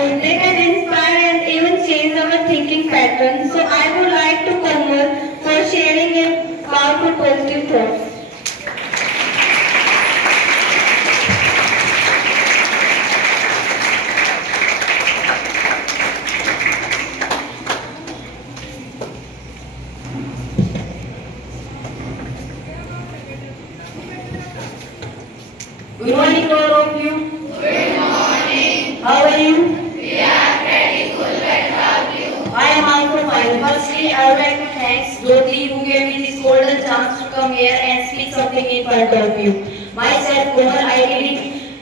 powerful. They can inspire and even change our thinking patterns. So I would like to Komal for sharing a powerful positive thoughts. Good morning to all of you. Good morning. How are you? We are pretty good. Let's help you. I am also fine. Firstly, I would like to thank Jyoti who gave me this golden chance to come here and speak something in front of you. Myself, Komal, I read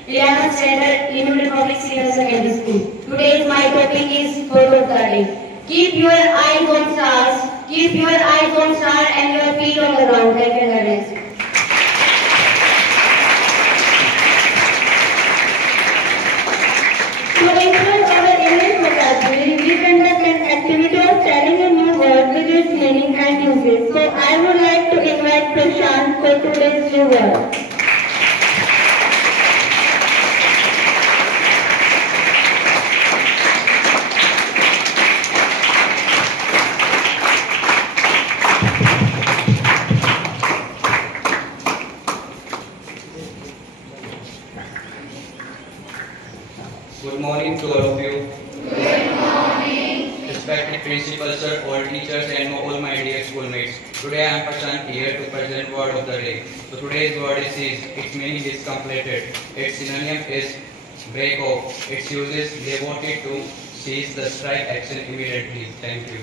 Pilana Standard in Public Senior Secondary School. Today's my topic is Thought of the Day. Keep your eyes on stars. Keep your eyes on stars and your feet on the ground. Thank you very much. To influence our English vocabulary, we conduct an activity of telling a new word with its meaning and usage. So I would like to invite Prashant for today's new word. Good morning to all of you. Good morning. Respected principal sir, all teachers and all my dear schoolmates. Today I am Prashant here to present word of the day. So today's word is seize. Its meaning is completed. Its synonym is break off. Its uses devoted to seize the strike action immediately. Thank you.